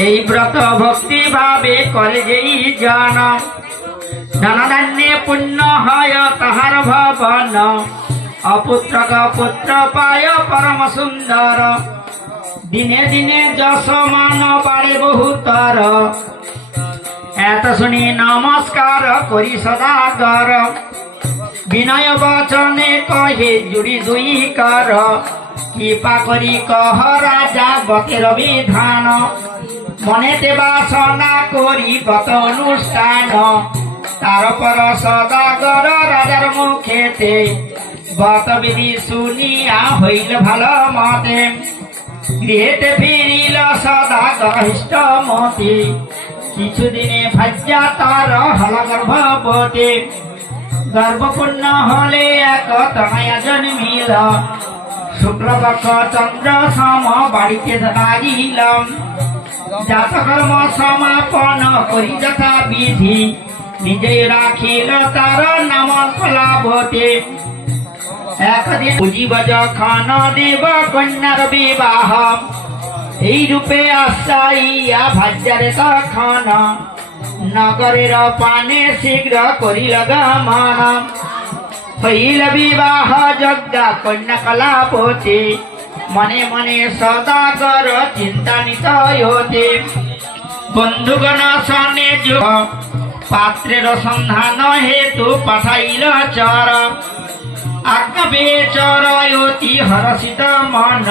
এই ব্রত ভক্তি ভাবে করে যেই জন ধনধান্যে পুণ্য হয় তাহার ভবন অপুত্রক পুত্র পায় পরম সুন্দর দিনে দিনে যশ মান বাড়ে বহুতর এত শুনি নমস্কার করি সদাগর বিনয় বচনে কহে জুড়ি দুই কর কৃপা করি কহ রাজা গতের বিধান মনেতে বাসনা করি গত অনুষ্ঠান তারপর সদাগর রাজার মুখেতে বত বিধি শুনিয়া হইল ভালো মতে গৃহেতে ফিরিল সদাগর হিষ্ট মতে কিছুদিনে ভাজ্যা তার হল গর্ভবতী গর্ভপূর্ণ হলে এক তনয়া জন্মিল শুক্লপক্ষ চন্দ্র সম বাড়িতে দাঁড়িলাম জাতকর্ম সমাপন করি যথা বিধি নিজে রাখিল তার নাম কলাবতী একদিন বুঝিব যখন দেব কন্যার বিবাহ এই রূপে আশ্রাইয়া ভাজ্যারে তখন নগরের পানে শীঘ্র করিল গমন হইল বিবাহ যজ্ঞা কন্যা কলাপতি মনে মনে সদাগর চিন্তানিত হতে বন্ধুগণ সনে পাত্রের সন্ধান হেতু পাঠাইল চর আজ্ঞাপে চরয়তি হরষিত মন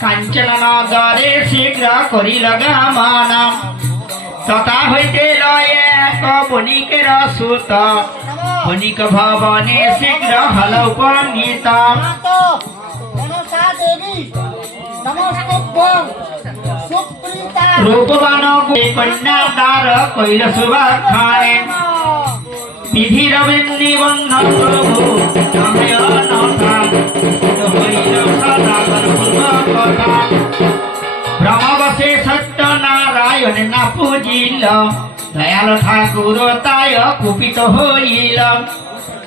কাঞ্চন নগরে শীঘ্র করিল গমন তথা হইতে লয় এক বণিকের সুত বণিক ভবনে শীঘ্র হল উপনীত রূপবান কন্যা দ্বার কইল শুভাখানে বিধির নিবন্ধন প্রভু ব্রহ্মবশে সত্য নারায়ণ না পুজিল দয়াল ঠাকুর তায় কুপিত হইল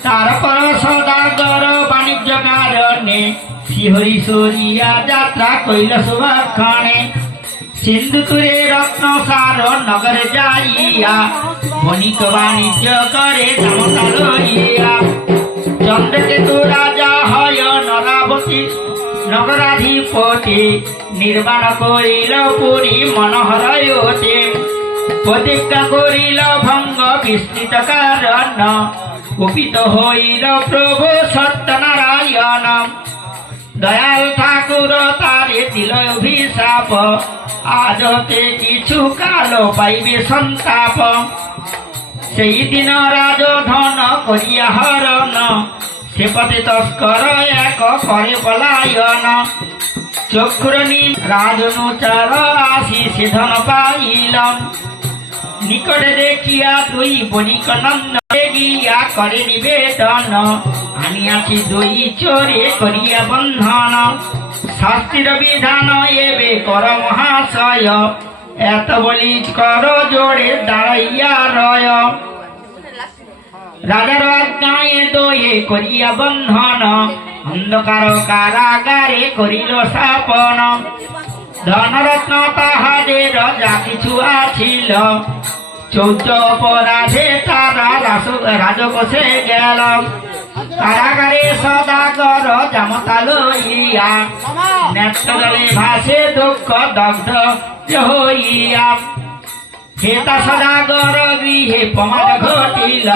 তারপর সদাগর বাণিজ্য কারণে শিহরি সরিয়া যাত্রা কইল শুভাখানে সিন্ধুতুরে রত্ন সার নগরে যাইয়া বণিক বাণিজ্য করে জামতা লইয়া চন্দ্রকেতু রাজা হয় নরাবতী নগরাধিপতি নির্মাণ করিল পুরী মনোহরয়তে প্রতিজ্ঞা করিল ভঙ্গ বিস্তৃত কারণ কুপিত হইল প্রভু সত্যনারায়ণ দয়াল ঠাকুর তারে দিল অভিশাপ আজ হতে কিছু কাল পাইবে সন্তাপ সেই দিন রাজধন করিয়া হরণ সে পথে তস্কর এক করে পলায়ন চক্ষুরনি রাজনুচার আসি সে ধন পাইলাম নিকটে দেখিয়া দুই বণিক নন্দ গিয়া করে নিবেদন আনিয়াছি দুই চোরে করিয়া বন্ধন শাস্তির বিধান এবে কর মহাশয় এত বলি কর জোড়ে দাঁড়াইয়া রয় রাজার আজ্ঞায়ে দয়ে করিয়া বন্ধন অন্ধকার কারাগারে করিল স্থাপন ধনরত্ন তাহাদের যা কিছু আছিল চৌদ্দ অপরাধে তারা রাজকোষে গেল কারাগারে সদাগর জামতা লইয়া নেত্রজলে ভাসে দুঃখ দগ্ধ হইয়া হেতা সদাগর গৃহে প্রমাদ ঘটিল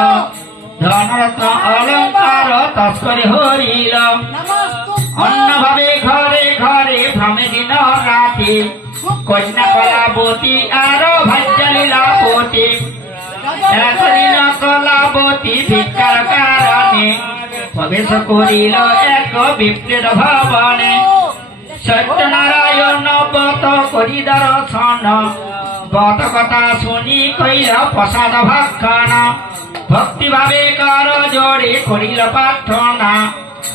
ধনরত্ন অলঙ্কার তস্করে হরিল অন্যভাবে ঘরে ঘরে ভ্রমে দিন রাতে কন্যা কলাবতী আর ভাজ্য লীলাবতী একদিন কলাবতী ভিক্ষার কারণে প্রবেশ করিল এক বিপ্রেত ভবনে সত্যনারায়ণ বত করি দর্শন বত কথা শুনি কইল প্রসাদ ভক্ষণ ভক্তি ভাবে কর জোড়ে করিল প্রার্থনা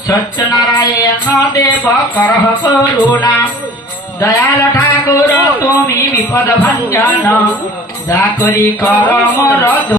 সত্যনারায়ণ দেব করহ করুণা দয়াল ঠাকুর তুমি বিপদ ভঞ্জন দয়া করি কর মোর